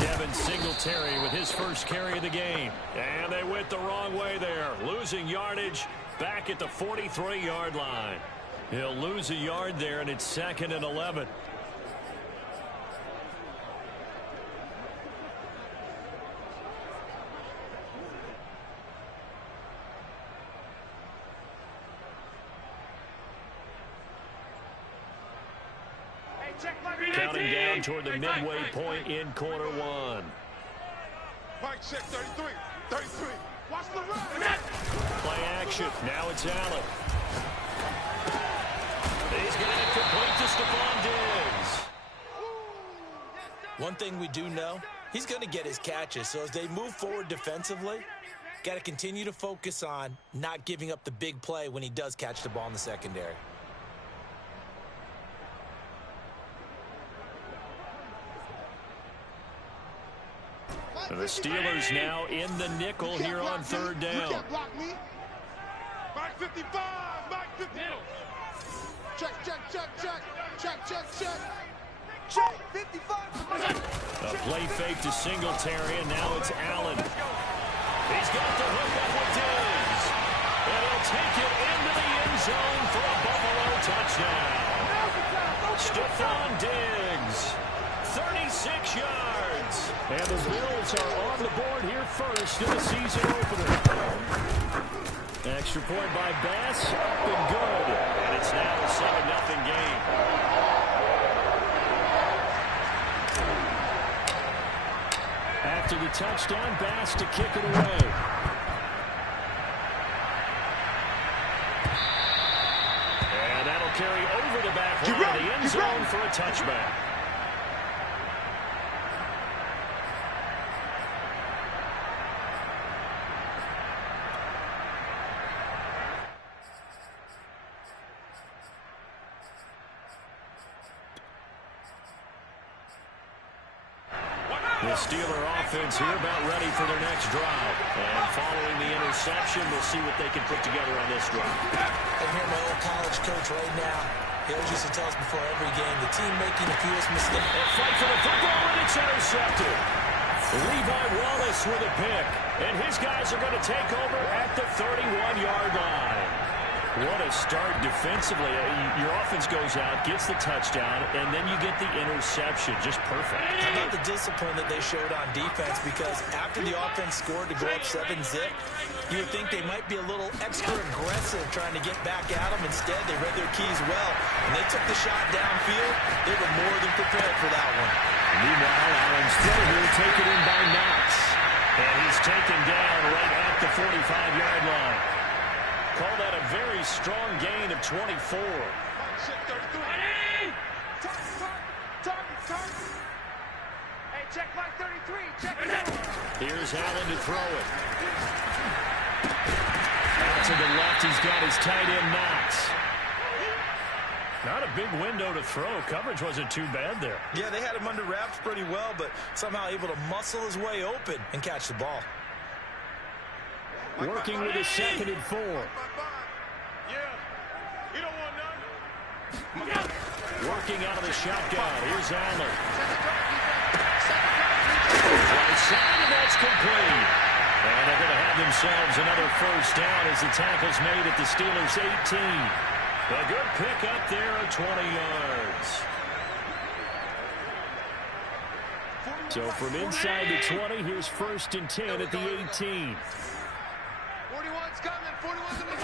Devin Singletary with his first carry of the game. And they went the wrong way there. Losing yardage back at the 43-yard line. He'll lose a yard there, and it's 2nd and 11. Counting down toward the midway point in quarter one. Mike check 33. 33. Watch the run. Play action. Now it's Allen. He's got it complete to Stephon Diggs. One thing we do know, he's going to get his catches. So as they move forward defensively, got to continue to focus on not giving up the big play when he does catch the ball in the secondary. The Steelers now in the nickel here on 3rd down. You can't block me. Mike 55. Mike 50. Check, check, check, check. Check, check, check. Check, 55. A play fake to Singletary, and now it's Allen. He's got the hook up with Diggs. And he'll take it into the end zone for a Buffalo touchdown. Stephon Diggs, 36 yards. And the Bills are on the board here first in the season opener. Extra point by Bass, up and good. And it's now a 7-0 game. After the touchdown, Bass to kick it away. And that'll carry over the back line, the end zone for a touchback. The Steeler offense here about ready for their next drive. And following the interception, we'll see what they can put together on this drive. I hear my old college coach right now. He always used to tell us before every game, the team making the fewest mistakes. A fight for the football, and it's intercepted. Levi Wallace with a pick. And his guys are going to take over at the 31-yard line. What a start defensively. Your offense goes out, gets the touchdown, and then you get the interception. Just perfect. How about the discipline that they showed on defense? Because after the offense scored to go up 7-zip, you would think they might be a little extra aggressive trying to get back at them. Instead, they read their keys well, and they took the shot downfield. They were more than prepared for that one. Meanwhile, Allen's throw here taken in by Knox. And he's taken down right at the 45-yard line. Call that a very strong gain of 24. Hey, check Mike 33. Check it out. Here's Allen to throw it. Out to the left, he's got his tight end Knox. Not a big window to throw. Coverage wasn't too bad there. Yeah, they had him under wraps pretty well, but somehow able to muscle his way open and catch the ball. Working with a 2nd and 4. Yeah, you don't want none. Working out of the shotgun. Here's Allen. Right side, and that's complete. And they're going to have themselves another first down as the tackle's made at the Steelers' 18. A good pick up there at 20 yards. So from inside the 20, here's 1st and 10 at the 18. 41's coming. 41's in the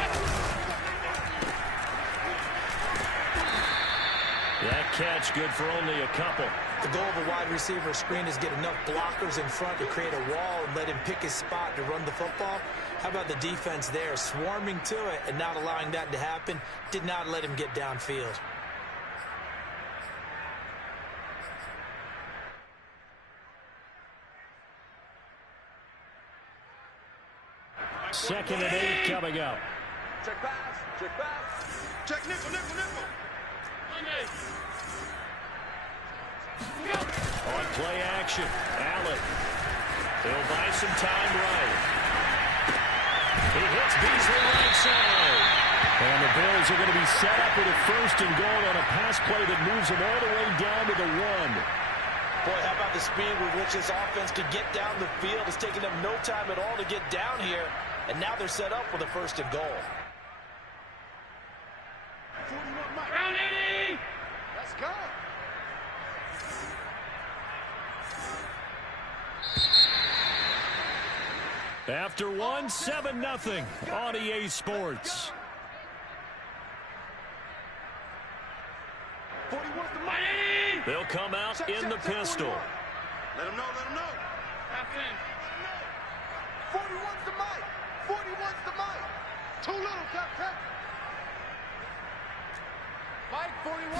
That catch good for only a couple. The goal of a wide receiver screen is get enough blockers in front to create a wall and let him pick his spot to run the football. How about the defense there, swarming to it and not allowing that to happen? Did not let him get downfield. 2nd and 8 coming up. check pass. Check pass. Check nickel. On play action, Allen. He'll buy some time right. He hits Beasley right side. And the Bills are going to be set up with a first and goal on a pass play that moves them all the way down to the 1. Boy, how about the speed with which this offense could get down the field? It's taken them no time at all to get down here, and now they're set up with a first and goal. Round 80! Let's go! After 1, 7-0 on EA Sports. 41's the money! They'll come out in the pistol. Let him know, let him know. Half in. 41's the mic. 41's the mic. Too little, Captain. Mike, 41.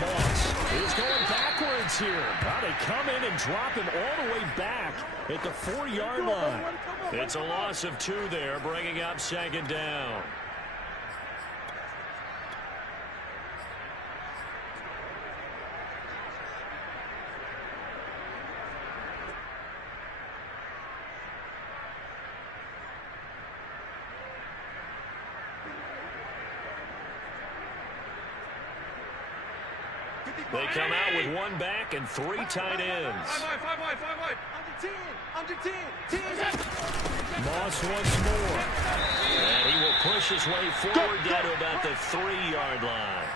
Moss is going backwards here. Now they come in and drop him all the way back at the 4-yard line. It's a loss of 2 there, bringing up second down. They come out with 1 back and 3 tight ends. 5 wide. Under 10. 10. Moss once more. And he will push his way forward down to about the 3-yard line.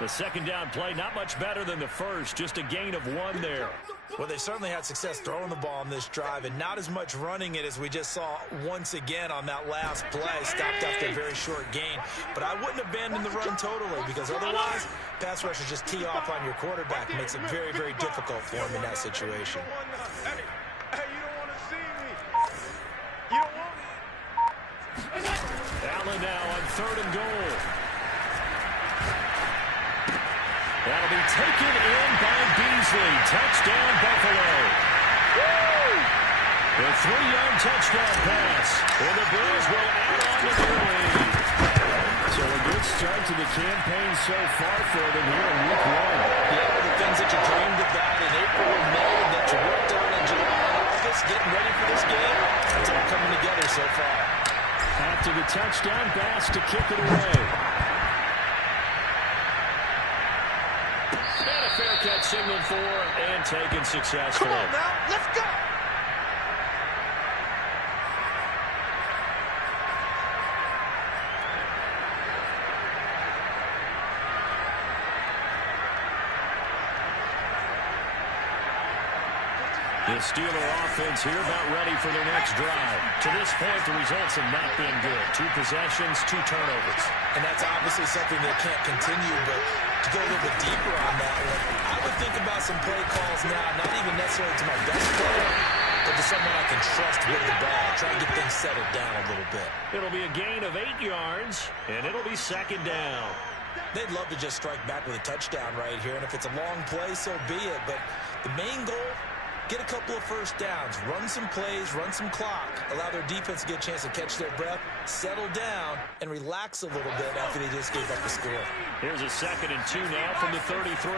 The second down play, not much better than the first, just a gain of 1 there. Well, they certainly had success throwing the ball on this drive, and not as much running it as we just saw once again on that last play. Stopped after a very short gain. But I wouldn't abandon the run totally, because otherwise, pass rushers just tee off on your quarterback. It makes it very, very difficult for him in that situation. Hey, you don't want to see me. You don't want me. Allen now on 3rd and goal. That'll be taken in by Beasley. Touchdown, Buffalo. Woo! The 3-yard touchdown pass. And the Bills will add on to their lead. So a good start to the campaign so far for them here in Week 1. Yeah, the things that you dreamed about in April and May that you worked on in July and August, getting ready for this game, it's all coming together so far. After the touchdown, Bass to kick it away. And a fair catch signaled for and taken successfully. Come on now, let's go. The Steeler offense here about ready for their next drive. To this point, the results have not been good. 2 possessions, 2 turnovers. And that's obviously something that can't continue, but to go a little bit deeper on that one, I would think about some play calls now, not even necessarily to my best player, but to someone I can trust with the ball. Try and get things settled down a little bit. It'll be a gain of 8 yards, and it'll be second down. They'd love to just strike back with a touchdown right here, and if it's a long play, so be it. But the main goal, get a couple of first downs, run some plays, run some clock, allow their defense to get a chance to catch their breath, settle down, and relax a little bit after they just gave up the score. Here's a 2nd and 2 now from the 33.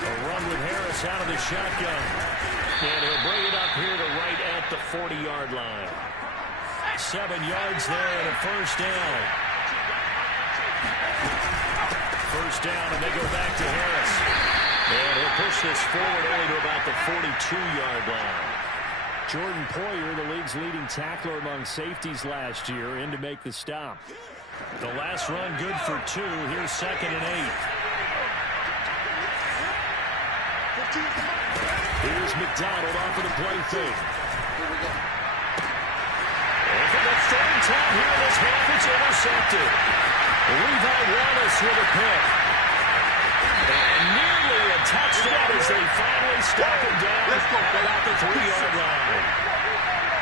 A run with Harris out of the shotgun. And he'll bring it up here to right at the 40-yard line. 7 yards there and a first down. First down, and they go back to Harris. And he'll push this forward only to about the 42-yard line. Jordan Poyer, the league's leading tackler among safeties last year, in to make the stop. The last run good for 2. Here's 2nd and 8. Here's McDonald off of the play fake. And for the 3rd time here in this half, it's intercepted. Levi Wallace with a pick. And nearly a touchdown as they finally stop him down about the 3-yard line.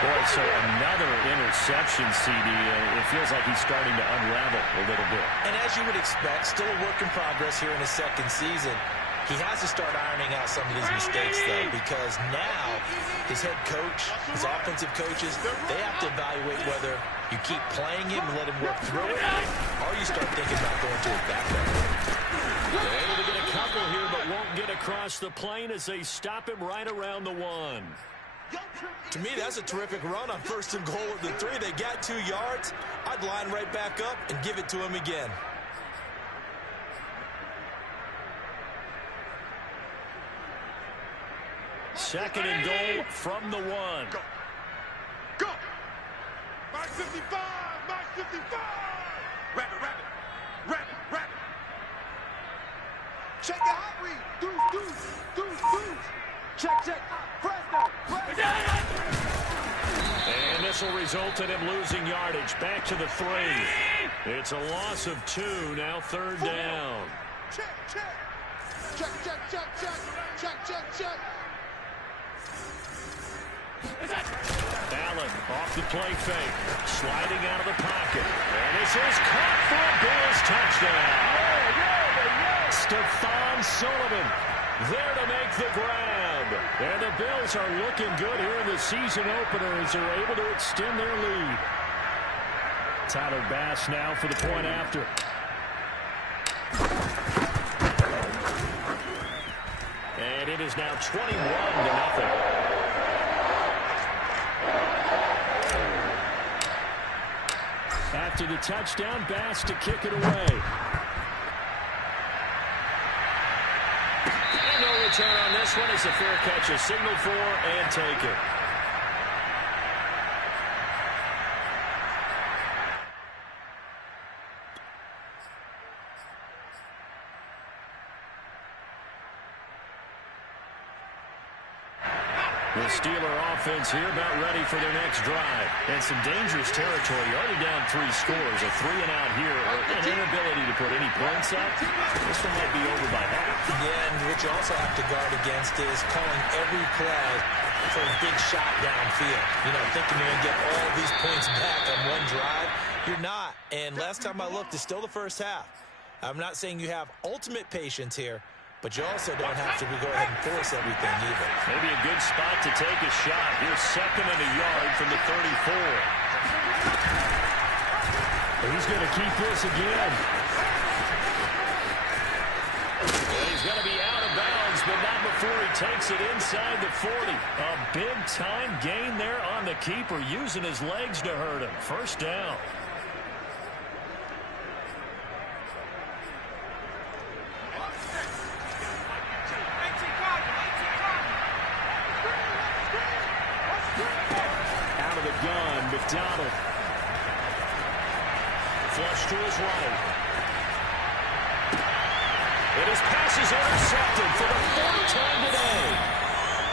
Boy, so another interception, CD. It feels like he's starting to unravel a little bit. And as you would expect, still a work in progress here in his 2nd season. He has to start ironing out some of these mistakes, though, because now his head coach, his offensive coaches, they have to evaluate whether you keep playing him and let him work through it, or you start thinking about going to his backup. Able to get a couple here, but won't get across the plane as they stop him right around the 1. To me, that's a terrific run on 1st and goal of the 3. They got 2 yards. I'd line right back up and give it to him again. Second and goal from the 1. Go. Go. Mark 55. Mark 55. Wrap it. Check the hot read. Deuce. Check. Presto. And this will result in him losing yardage. Back to the 3. It's a loss of 2. Now 3rd down. Check. Allen off the play fake. Sliding out of the pocket. And this is caught for a Bills touchdown. Stephon Sullivan there to make the grab. And the Bills are looking good here in the season opener as they're able to extend their lead. Tyler Bass now for the point after. And it is now 21-0. After the touchdown, Bass to kick it away. And no return on this one. It's a fair catch, a signal for, and take it. The Steeler offense here about ready for their next drive. And some dangerous territory. Already down 3 scores. A 3-and-out here, or an inability to put any points up. This one might be over by half. Yeah, and what you also have to guard against is calling every play for a big shot downfield. You know, thinking you're going to get all these points back on one drive. You're not. And last time I looked, it's still the first half. I'm not saying you have ultimate patience here, but you also don't have to go ahead and force everything either. Maybe a good spot to take a shot. Here's 2nd and a yard from the 34. He's going to keep this again. And he's going to be out of bounds, but not before he takes it inside the 40. A big-time gain there on the keeper, using his legs to hurt him. 1st down. McDonald. Flush to his right. And his pass is intercepted for the 4th time today.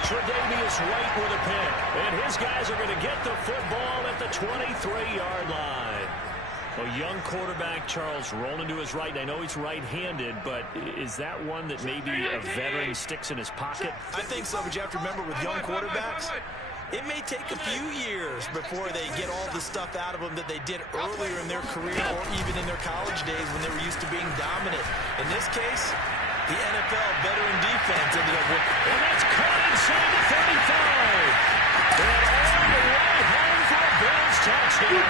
Tre'Davious White with a pick. And his guys are going to get the football at the 23-yard line. A young quarterback, Charles, rolling to his right. I know he's right-handed, but is that one that maybe a veteran sticks in his pocket? I think so, but you have to remember with young quarterbacks, it may take a few years before they get all the stuff out of them that they did earlier in their career or even in their college days when they were used to being dominant. In this case, the NFL veteran defense ended up with... And that's caught inside the 35. And all the way home for a Bills touchdown.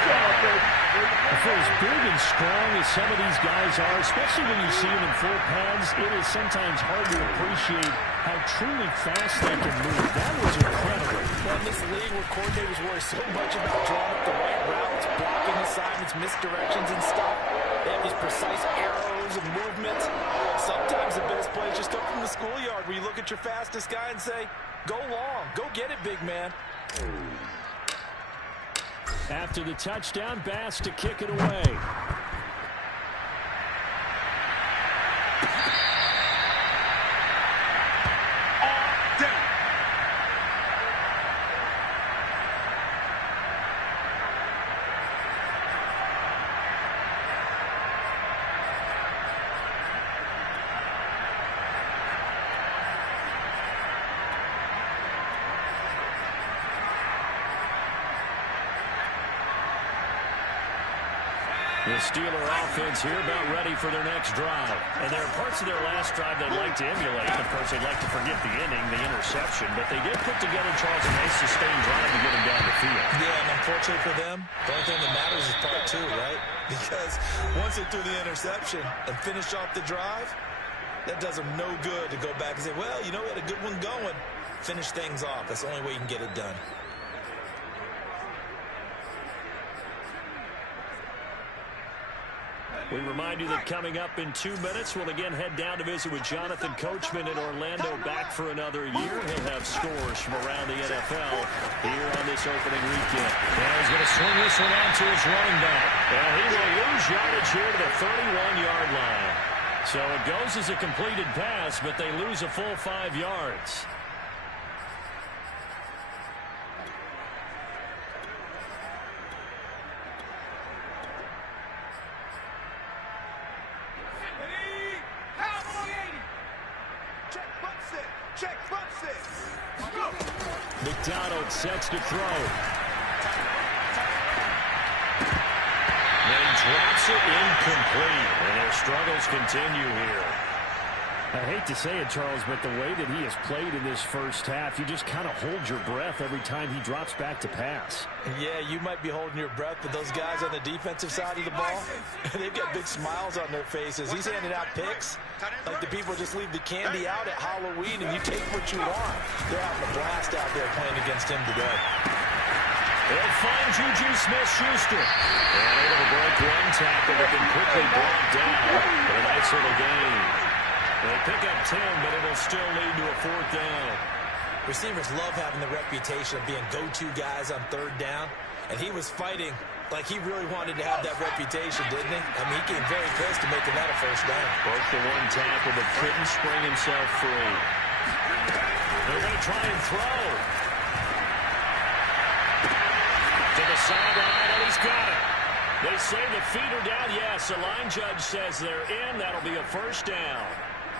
For as big and strong as some of these guys are, especially when you see them in full pads, it is sometimes hard to appreciate how truly fast they can move. That was incredible. Well, in this league where coordinators worry so much about drawing up the right routes, blocking assignments, misdirections and stuff, they have these precise arrows and movements. Sometimes the best plays just come from the schoolyard where you look at your fastest guy and say, go long, go get it, big man. After the touchdown, Bass to kick it away. The Steeler offense here about ready for their next drive. And there are parts of their last drive they'd like to emulate. Of course, they'd like to forget the inning, the interception. But they did put together, Charles, a nice sustained drive to get them down the field. Yeah, and unfortunately for them, the only thing that matters is part 2, right? Because once they threw the interception and finished off the drive, that does them no good to go back and say, well, you know, we had a good one going. finish things off. That's the only way you can get it done. We remind you that coming up in 2 minutes, we'll again head down to visit with Jonathan Coachman in Orlando, back for another year. He'll have scores from around the NFL here on this opening weekend. Now he's going to swing this one out to his running back. And he will lose yardage here to the 31-yard line. So it goes as a completed pass, but they lose a full 5 yards. McDonald sets to throw. Then drops it incomplete. And their struggles continue here. I hate to say it, Charles, but the way that he has played in this first half, you just kind of hold your breath every time he drops back to pass. Yeah, you might be holding your breath, but those guys on the defensive side of the ball, they've got big smiles on their faces. He's handing out picks like the people just leave the candy out at Halloween and you take what you want. They're having a blast out there playing against him today. They'll find Juju Smith-Schuster. And able to break one tackle, but then quickly brought down for a nice little gain. They pick up 10, but it'll still lead to a 4th down. Receivers love having the reputation of being go-to guys on 3rd down, and he was fighting like he really wanted to have that reputation, didn't he? I mean, he came very close to making that a 1st down. Broke the one tackle, but couldn't spring himself free. They're going to try and throw. To the sideline, and he's got it. They say the feet are down. Yes, the line judge says they're in. That'll be a 1st down.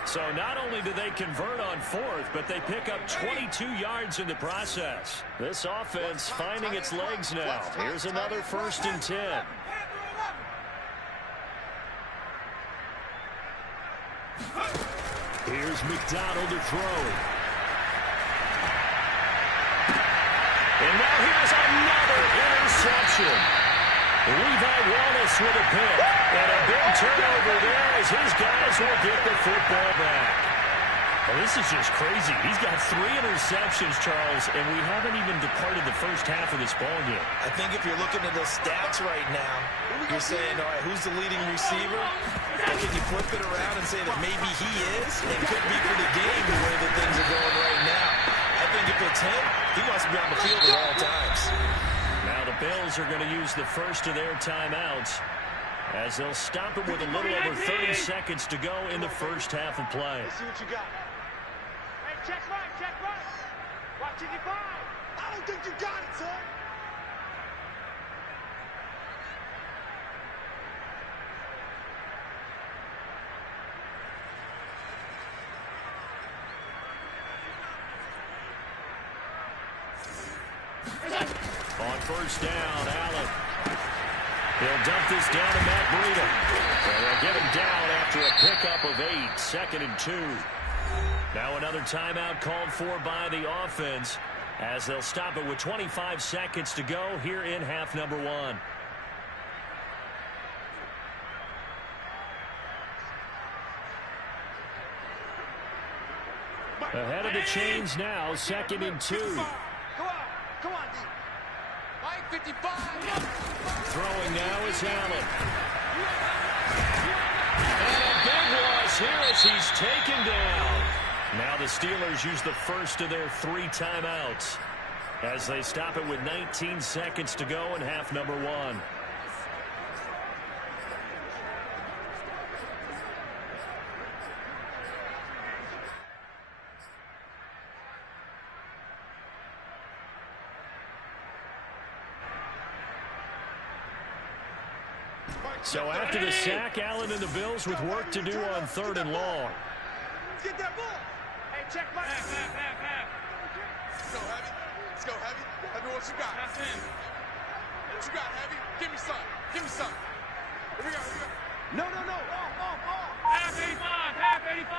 So not only do they convert on 4th, but they pick up 22 yards in the process. This offense finding its legs now. Here's another 1st and 10. Here's McDonald to throw. And now here's another interception. Levi Wallace with a pick. And a big turnover there as his guys will get the football back. Well, this is just crazy. He's got 3 interceptions, Charles, and we haven't even departed the first half of this ballgame. I think if you're looking at the stats right now, you're saying, all right, who's the leading receiver? And can you flip it around and say that maybe he is? It could be for the game the way that things are going right now. I think if it's him, he wants to be on the field at all times. Now the Bills are going to use the first of their timeouts as they'll stop it with a little over 30 seconds to go in the first half of play. Let's see what you got. Hey, check right, check right. Watch it, you find. I don't think you got it, son. On 1st down, Allen. He'll dump this down to Matt Breida. And they'll get him down after a pickup of 8, 2nd and 2. Now another timeout called for by the offense as they'll stop it with 25 seconds to go here in half number 1. Ahead of the chains now, 2nd and 2. Come on, D. Mike 55. Throwing now is Allen. And a big loss here as he's taken down. Now the Steelers use the first of their 3 timeouts as they stop it with 19 seconds to go in half number 1. So after the sack, Allen and the Bills with work to do on 3rd and long. Let's get that ball. Hey, check right. Half. Let's go, Heavy. Let's go, Heavy. Heavy, what you got? Half in. What you got, Heavy? Give me some. Give me some. Here we go. No. Off. Half 85.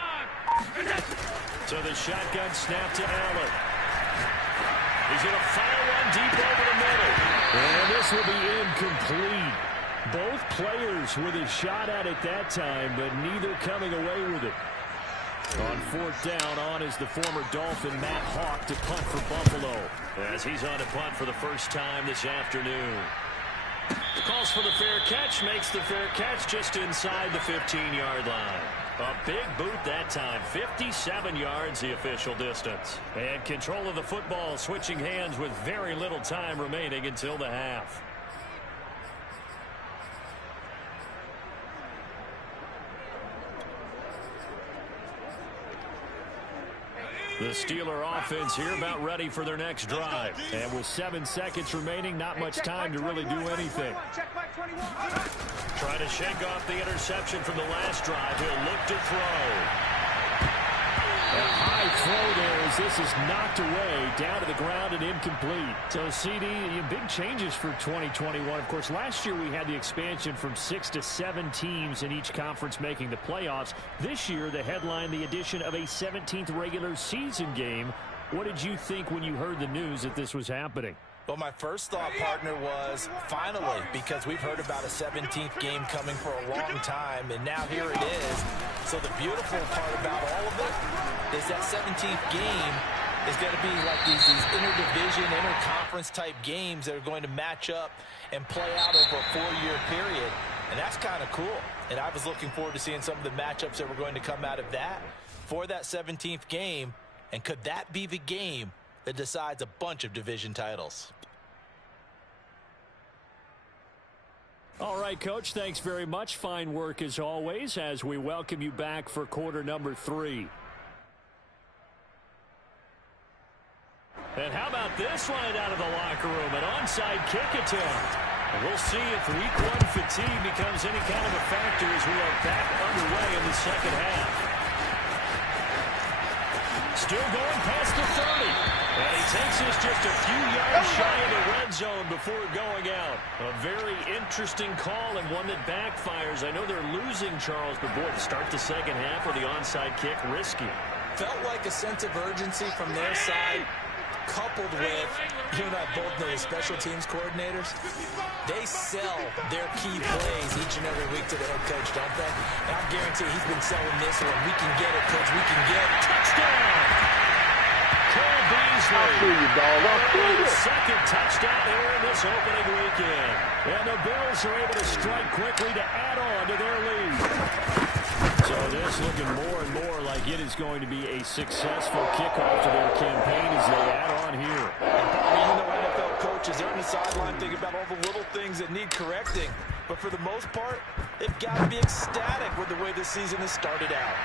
So the shotgun snap to Allen. He's going to fire one deep over the middle. And this will be incomplete. Both players with a shot at it that time, but neither coming away with it. On fourth down, on is the former Dolphin Matt Hawk to punt for Buffalo. As he's on to punt for the first time this afternoon. Calls for the fair catch, makes the fair catch just inside the 15-yard line. A big boot that time, 57 yards the official distance. And control of the football switching hands with very little time remaining until the half. The Steeler offense here about ready for their next drive. And with 7 seconds remaining, not much time to really do anything. Trying to shake off the interception from the last drive. He'll look to throw. A high throw there as this is knocked away, down to the ground and incomplete. So, CD, big changes for 2021. Of course, last year we had the expansion from 6 to 7 teams in each conference making the playoffs. This year, the headline, the addition of a 17th regular season game. What did you think when you heard the news that this was happening? Well, my first thought, partner, was finally, because we've heard about a 17th game coming for a long time, and now here it is. So the beautiful part about all of it is that 17th game is going to be like these interdivision, interconference type games that are going to match up and play out over a 4-year period, and that's kind of cool. And I was looking forward to seeing some of the matchups that were going to come out of that for that 17th game, and could that be the game that decides a bunch of division titles? All right, Coach, thanks very much. Fine work as always as we welcome you back for quarter number 3. And how about this line out of the locker room? An onside kick attempt. And we'll see if week 1 fatigue becomes any kind of a factor as we are back underway in the second half. Still going past the 30. And he takes us just a few yards shy of the red zone before going out. A very interesting call and one that backfires. I know they're losing, Charles, but boy, to start the second half with the onside kick, risky. Felt like a sense of urgency from their side, coupled with, you and I both know the special teams coordinators, they sell their key plays each and every week to the head coach, don't they? And I guarantee he's been selling this one. We can get it, coach. We can get it. Touchdown! Cole Beasley. I'll see you, dog. I'll see you. Second touchdown here in this opening weekend. And the Bills are able to strike quickly to add on to their lead. So this looking more and more like it is going to be a successful kickoff to their campaign as they add on here. And you know NFL coaches, they're on the sideline thinking about all the little things that need correcting. But for the most part, they've got to be ecstatic with the way this season has started out.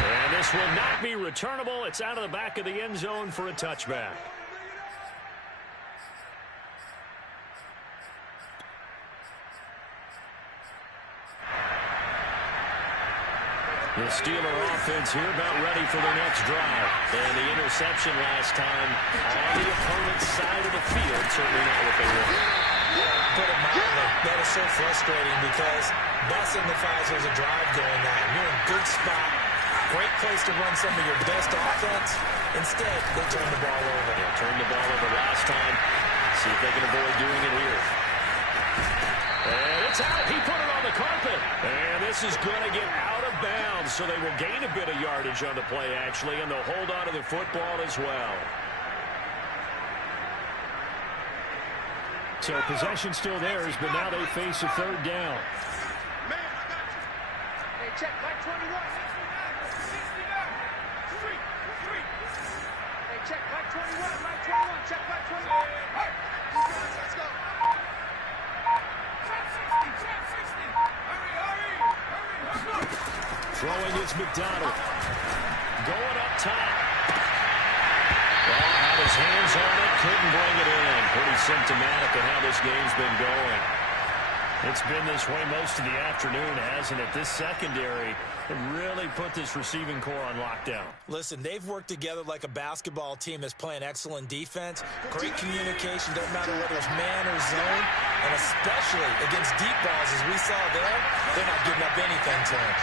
And this will not be returnable. It's out of the back of the end zone for a touchback. The Steeler offense here about ready for their next drive. And the interception last time on the opponent's side of the field. Certainly not what they want. Put it mildly, that is so frustrating because that signifies there's a drive going on. You're in a good spot. Great place to run some of your best offense. Instead, they turn the ball over. They turned the ball over last time. See if they can avoid doing it here. And it's out. He put it on the carpet. And this is going to get out of bounds. So they will gain a bit of yardage on the play, actually, and they'll hold on to the football as well. So possession still theirs, but now they face a third down. Hey, check, like 21. Hey, check, like 21, like 21, check, like 21. Hey, you guys, let's go. Check 60, check 60. Hurry, let's go. Throwing is McDonald. Going up top. Well, had his hands on it, couldn't bring it in. Pretty symptomatic of how this game's been going. It's been this way most of the afternoon, hasn't it? This secondary really put this receiving core on lockdown. Listen, they've worked together like a basketball team that's playing excellent defense. Great communication, doesn't matter whether it's man or zone. And especially against deep balls, as we saw there, they're not giving up anything to him.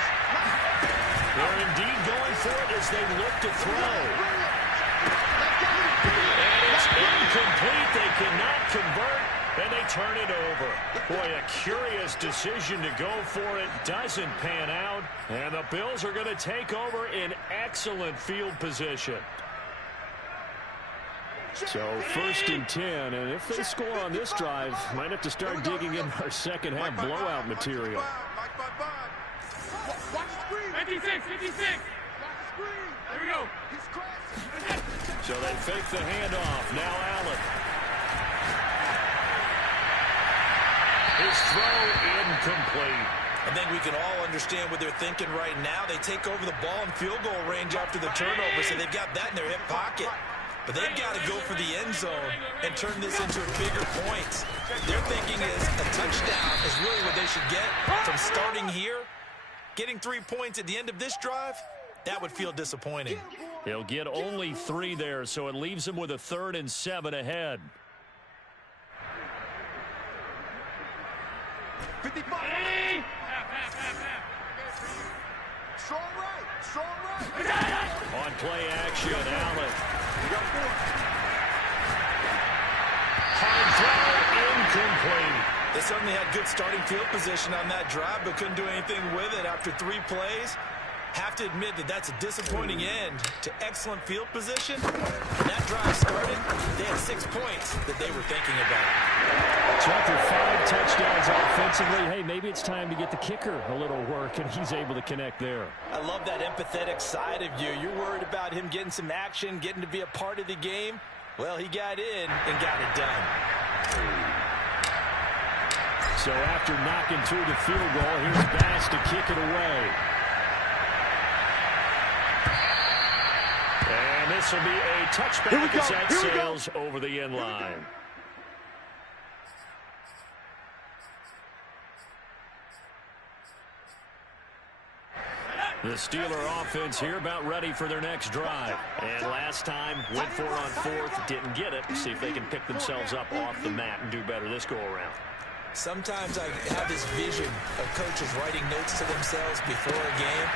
They're indeed going for it as they look to throw. And it's incomplete. They cannot convert. And they turn it over. Boy, a curious decision to go for it. Doesn't pan out. And the Bills are going to take over in excellent field position. So 1st and 10, and if they score on this drive, might have to start digging in our second half blowout material. Watch the screen. 56, 56. Watch the screen. There we go. He's crashing. So they fake the handoff. Now Allen. His throw incomplete. I think we can all understand what they're thinking right now. They take over the ball in field goal range after the turnover, so they've got that in their hip pocket. But they've got to go for the end zone and turn this into bigger points. Their thinking is a touchdown is really what they should get from starting here. Getting 3 points at the end of this drive, that would feel disappointing. He'll get only 3 there, so it leaves him with a 3rd and 7 ahead. 55. Strong right. Strong right. On play action, Allen. Hard throw, incomplete. They certainly had good starting field position on that drive, but couldn't do anything with it after 3 plays. Have to admit that that's a disappointing end to excellent field position. When that drive started, they had 6 points that they were thinking about. So after 5 touchdowns offensively, hey, maybe it's time to get the kicker a little work, and he's able to connect there. I love that empathetic side of you. You're worried about him getting some action, getting to be a part of the game. Well, he got in and got it done. So after knocking through the field goal, here's Bass to kick it away. And this will be a touchback as that sails over the end line. The Steeler offense here about ready for their next drive. And last time, went for it on 4th, didn't get it. See if they can pick themselves up off the mat and do better this go-around. Sometimes I have this vision of coaches writing notes to themselves before a game.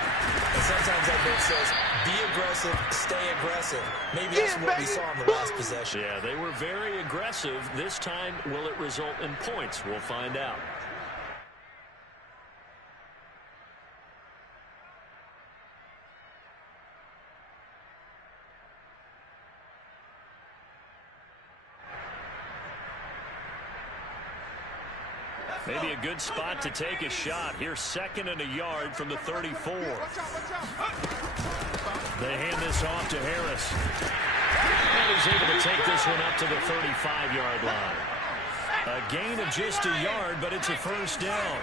And sometimes that note says, be aggressive, stay aggressive. Maybe that's what we saw in the last possession. Yeah, they were very aggressive. This time, will it result in points? We'll find out. Maybe a good spot to take a shot. Here's 2nd and a yard from the 34. They hand this off to Harris. And he's able to take this one up to the 35-yard line. A gain of just a yard, but it's a 1st down.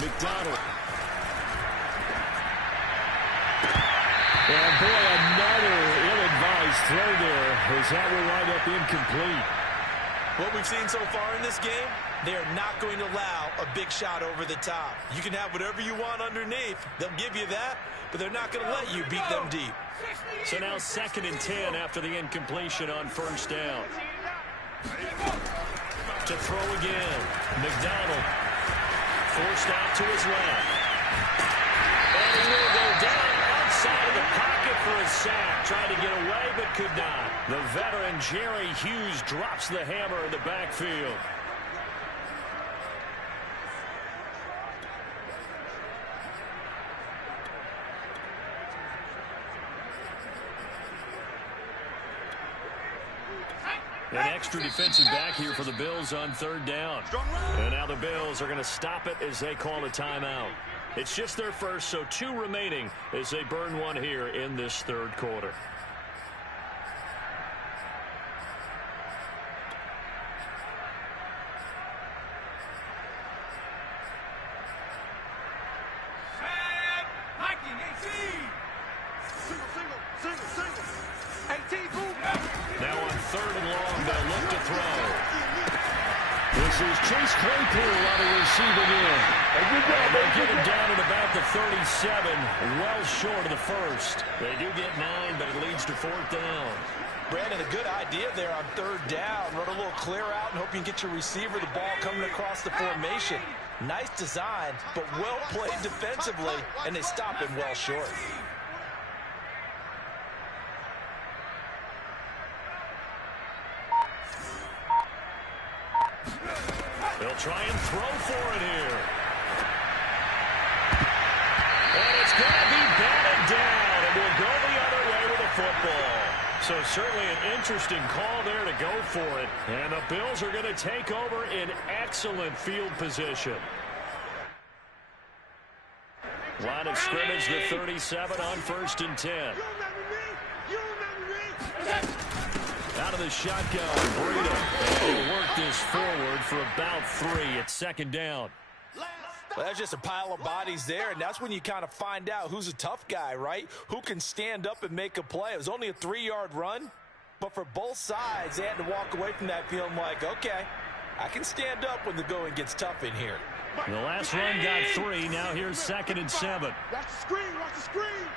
McDonald. And boy, another ill-advised throw there as that will wind up incomplete. What we've seen so far in this game, they are not going to allow a big shot over the top. You can have whatever you want underneath. They'll give you that, but they're not going to let you beat them deep. So now 2nd and 10 after the incompletion on 1st down. To throw again. McDonald forced out to his left. And he will go down outside of the pocket for a sack. Tried to get away but could not. The veteran Jerry Hughes drops the hammer in the backfield. An extra defensive back here for the Bills on 3rd down. And now the Bills are going to stop it as they call a timeout. It's just their first, so 2 remaining as they burn one here in this 3rd quarter. Now on 3rd and long, they'll look to throw. This is Chase Claypool on the receiving end. And they get him down at about the 37, well short of the 1st. They do get 9, but it leads to 4th down. Brandon, a good idea there on 3rd down. Run a little clear out and hope you can get your receiver the ball coming across the formation. Nice design, but well played defensively, and they stop him well short. They'll try and throw for it here. And it's going to be batted down, and we'll go the other way with a football. So certainly an interesting call there to go for it. And the Bills are going to take over in excellent field position. Line of scrimmage, the 37 on 1st and 10. Out of the shotgun, Breida. And he'll work this forward for about 3 at 2nd down. Well, that's just a pile of bodies there, and that's when you kind of find out who's a tough guy, right? Who can stand up and make a play. It was only a 3-yard run, but for both sides, they had to walk away from that feeling like, okay, I can stand up when the going gets tough in here. The last run got 3. Now here's 2nd and 7. Watch the screen, watch the screen.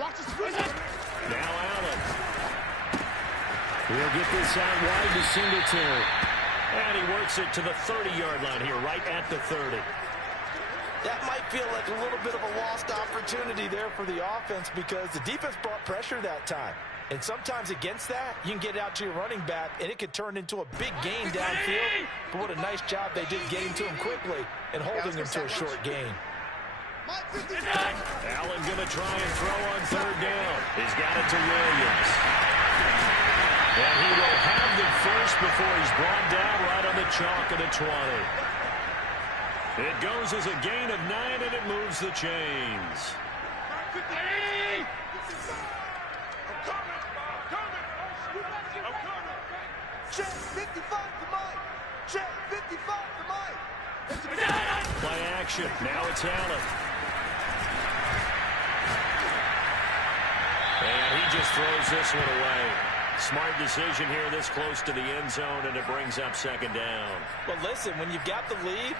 Watch the screen. Now Allen. He'll get this out wide to Singletary. And he works it to the 30-yard line here, right at the 30. That might feel like a little bit of a lost opportunity there for the offense because the defense brought pressure that time. And sometimes against that, you can get it out to your running back, and it could turn into a big gain downfield. But what a nice job they did getting to him quickly and holding him to a short gain. Allen going to try and throw on 3rd down. He's got it to Williams. And he will have the first before he's brought down right on the chalk of the 20. It goes as a gain of 9, and it moves the chains. Check 55 for Mike. Check 55 for Mike. Play action. Now it's Allen. And he just throws this one away. Smart decision here this close to the end zone, and it brings up 2nd down. Well, listen, when you've got the lead,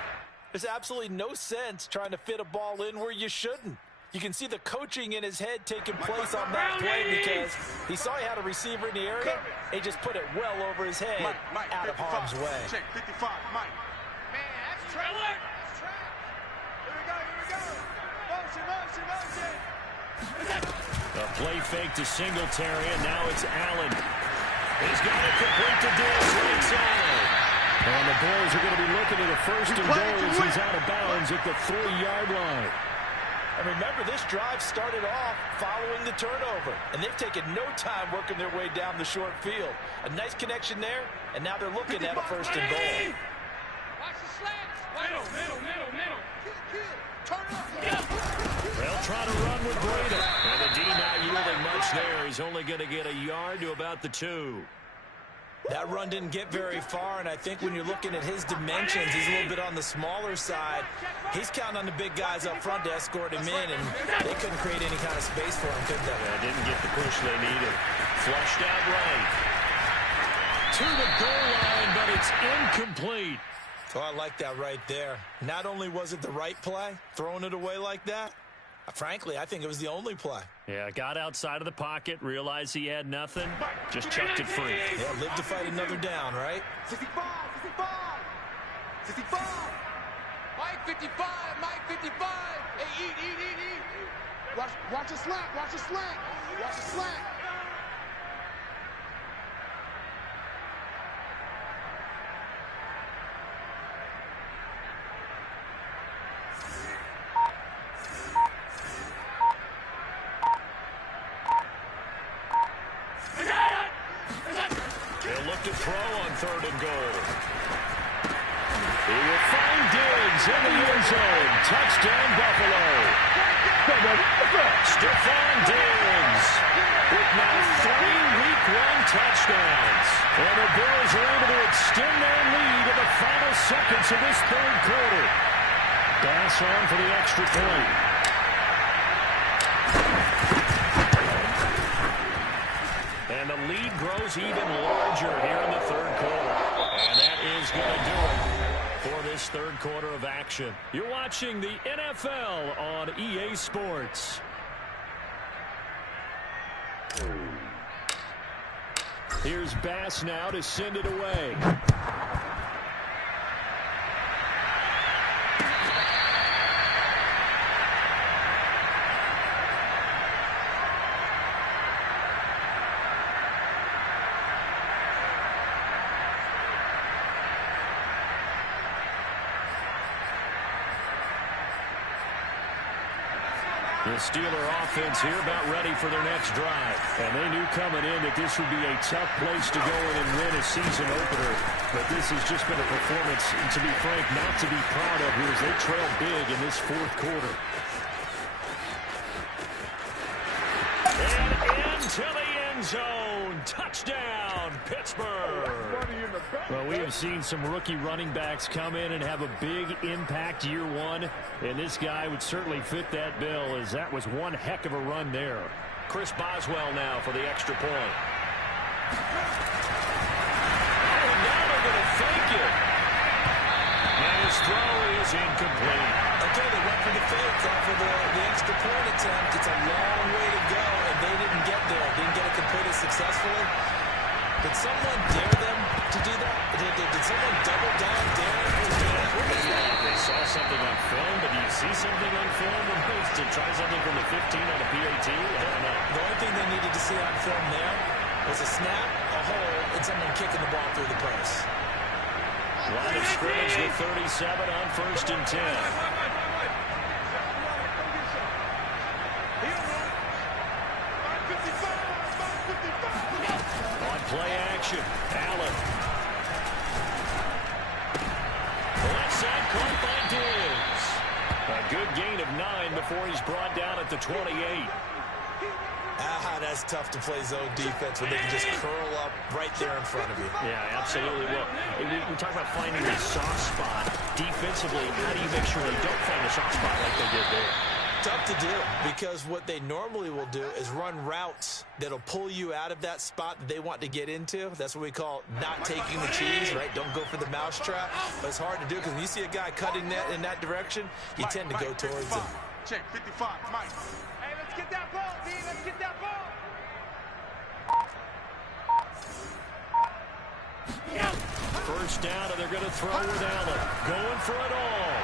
there's absolutely no sense trying to fit a ball in where you shouldn't. You can see the coaching in his head taking place on that play because he saw he had a receiver in the area. He just put it well over his head, Mike, out of harm's way. Check 55, Mike. Man, that's trailer. That's track. Here we go. Motion. A play fake to Singletary, and now it's Allen. He's got it complete to Diggs right side. And the Bills are going to be looking at a 1st and goal as he's out of bounds at the 3-yard line. And remember, this drive started off following the turnover, and they've taken no time working their way down the short field. A nice connection there, and now they're looking at a 1st and goal. Watch the slants. Middle. Turn up. They'll try to run with Breida. And the D not yielding much there. He's only going to get a yard to about the 2. That run didn't get very far, and I think when you're looking at his dimensions, he's a little bit on the smaller side. He's counting on the big guys up front to escort him in, and they couldn't create any kind of space for him, could they? Yeah, didn't get the push they needed. Flushed out right. To the goal line, but it's incomplete. Oh, I like that right there. Not only was it the right play, throwing it away like that, frankly, I think it was the only play. Yeah, got outside of the pocket, realized he had nothing, just chucked it free. Yeah, live to fight another down, right? 65. 65. Mike 55. Hey, eat. Watch the slant. They'll look to throw on 3rd and goal. He will find Diggs in the end zone. Touchdown, Buffalo. Stephon Diggs with now 3 Week 1 touchdowns. And the Bills are able to extend their lead in the final seconds of this 3rd quarter. Bass on for the extra point. And the lead grows even larger here in the 3rd quarter. And that is going to do it for this 3rd quarter of action. You're watching the NFL on EA Sports. Here's Bass now to send it away. The Steeler offense here about ready for their next drive. And they knew coming in that this would be a tough place to go in and win a season opener. But this has just been a performance, to be frank, not to be proud of here as they trail big in this fourth quarter. And into the end zone. Touchdown, Pittsburgh. Well, we have seen some rookie running backs come in and have a big impact year one. And this guy would certainly fit that bill, as that was one heck of a run there. Chris Boswell now for the extra point. Oh, now they're going to fake it. And his throw is incomplete. Okay, they went for the fake off of the extra point attempt. It's a long way to go, and they didn't get there. Didn't get it completed successfully. Did someone dare them to do that? Did someone double down, dare them to do that? They saw something on film, but do you see something on film to try something from the 15 on a PAT? I don't know. The only thing they needed to see on film there was a snap, a hole, and someone kicking the ball through the press. Line of scrimmage with 37 on 1st and 10. On play action, Allen. Left side caught by Diggs. A good gain of 9 before he's brought down at the 28. That's tough to play zone defense when they can just curl up right there in front of you. Yeah, absolutely. Well, we talk about finding a soft spot. Defensively, how do you make sure they don't find a soft spot like they did there? Tough to do, because what they normally will do is run routes that'll pull you out of that spot that they want to get into. That's what we call not taking the cheese, right? Don't go for the mousetrap. But it's hard to do, because when you see a guy cutting that in that direction, you tend to go towards him. Check 55, Mike. Hey, let's get that ball, D. Let's get that ball. First down, and they're going to throw with Allen. Going for it all.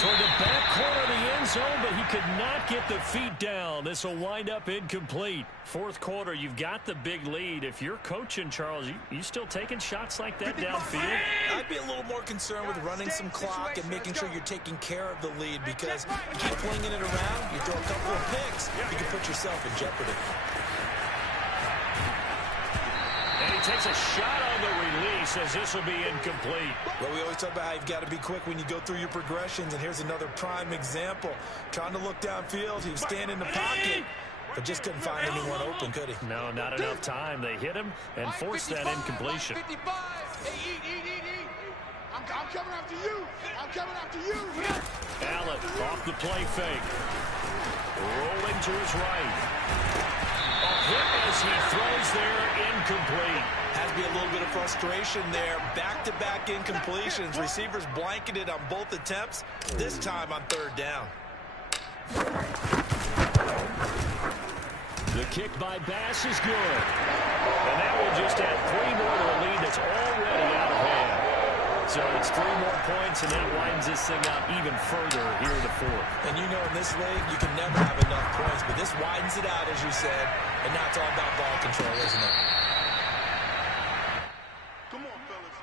Toward the back corner of the end zone, but he could not get the feet down. This will wind up incomplete. Fourth quarter, you've got the big lead. If you're coaching, Charles, you still taking shots like that downfield? I'd be a little more concerned with running some clock and making sure you're taking care of the lead, because you keep flinging it around, you throw a couple of picks, you can put yourself in jeopardy. And he takes a shot on the release, as this will be incomplete. Well, we always talk about how you've got to be quick when you go through your progressions, and here's another prime example. Trying to look downfield, he was standing in the pocket, but just couldn't find anyone open, could he? No, not enough time. They hit him and forced that incompletion. 55. Hey, eat. I'm coming after you. I'm coming after you. Allen off the play fake. Rolling to his right. A hit as he throws there, incomplete. Has to be a little bit of frustration there. Back-to-back incompletions. Receivers blanketed on both attempts, this time on 3rd down. The kick by Bass is good. And that will just add 3 more to a lead that's already out of hand. So it's 3 more points, and that widens this thing out even further here in the 4th. And you know, in this league, you can never have enough points, but this widens it out, as you said, and now it's all about ball control, isn't it? Come on, fellas.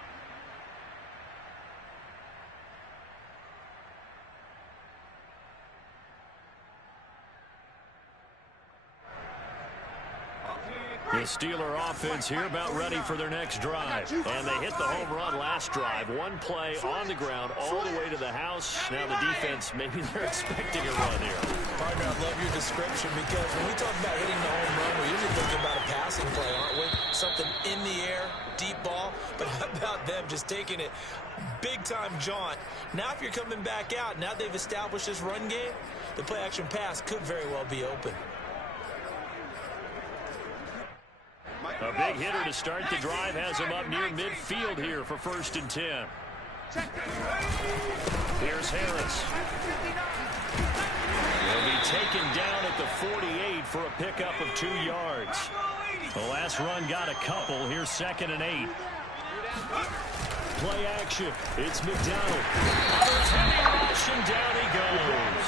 The Steeler offense here about ready for their next drive. And they hit the home run last drive. One play on the ground all the way to the house. Now the defense, maybe they're expecting a run here. Partner, I love your description, because when we talk about hitting the home run, we're usually thinking about a passing play, aren't we? Something in the air, deep ball. But how about them just taking it big-time jaunt? Now if you're coming back out, now they've established this run game, the play-action pass could very well be open. A big hitter to start the drive has him up near midfield here for 1st and 10. Here's Harris. He'll be taken down at the 48 for a pickup of 2 yards. The last run got a couple. Here's 2nd and 8. Play action. It's McDonald. There's heavy rush, and down he goes.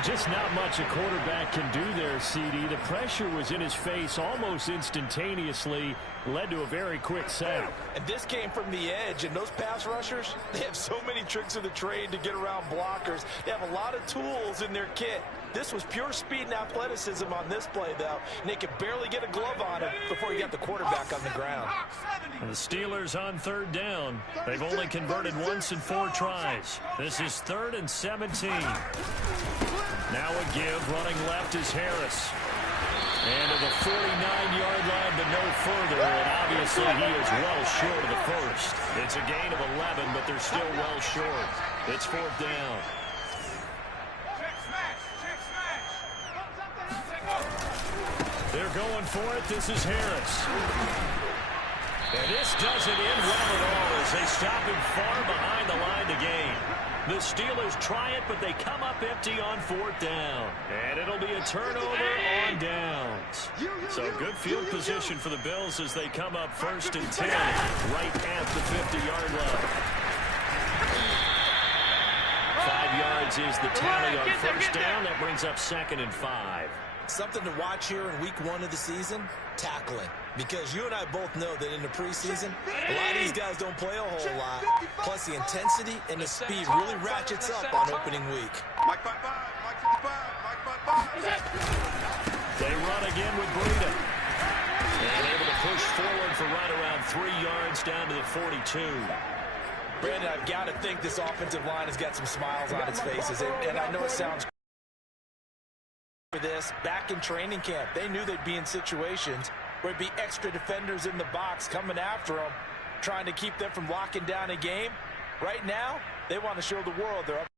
Just not much a quarterback can do there, CD. The pressure was in his face almost instantaneously, led to a very quick sack. And this came from the edge, and those pass rushers, they have so many tricks of the trade to get around blockers. They have a lot of tools in their kit. This was pure speed and athleticism on this play, though, and they could barely get a glove on him before he got the quarterback on the ground. And the Steelers on third down. They've only converted once in 4 tries. This is 3rd and 17. Now a give, running left is Harris. And to the 49-yard line, but no further, and obviously he is well short of the first. It's a gain of 11, but they're still well short. It's 4th down. They're going for it. This is Harris. And this doesn't end well at all as they stop him far behind the line to gain. The Steelers try it, but they come up empty on 4th down. And it'll be a turnover on downs. So good field position for the Bills as they come up 1st and 10, right at the 50-yard line. 5 yards is the tally on 1st down. That brings up 2nd and 5. Something to watch here in week 1 of the season, tackling. Because you and I both know that in the preseason, a lot of these guys don't play a whole lot. Plus the intensity and the speed really ratchets up on opening week. Mike 55, Mike 55, Mike 55. They run again with Breida. And able to push forward for right around 3 yards down to the 42. Brandon, I've got to think this offensive line has got some smiles on its faces. And I know it sounds for this. Back in training camp, they knew they'd be in situations where it'd be extra defenders in the box coming after them, trying to keep them from locking down a game. Right now, they want to show the world they're up.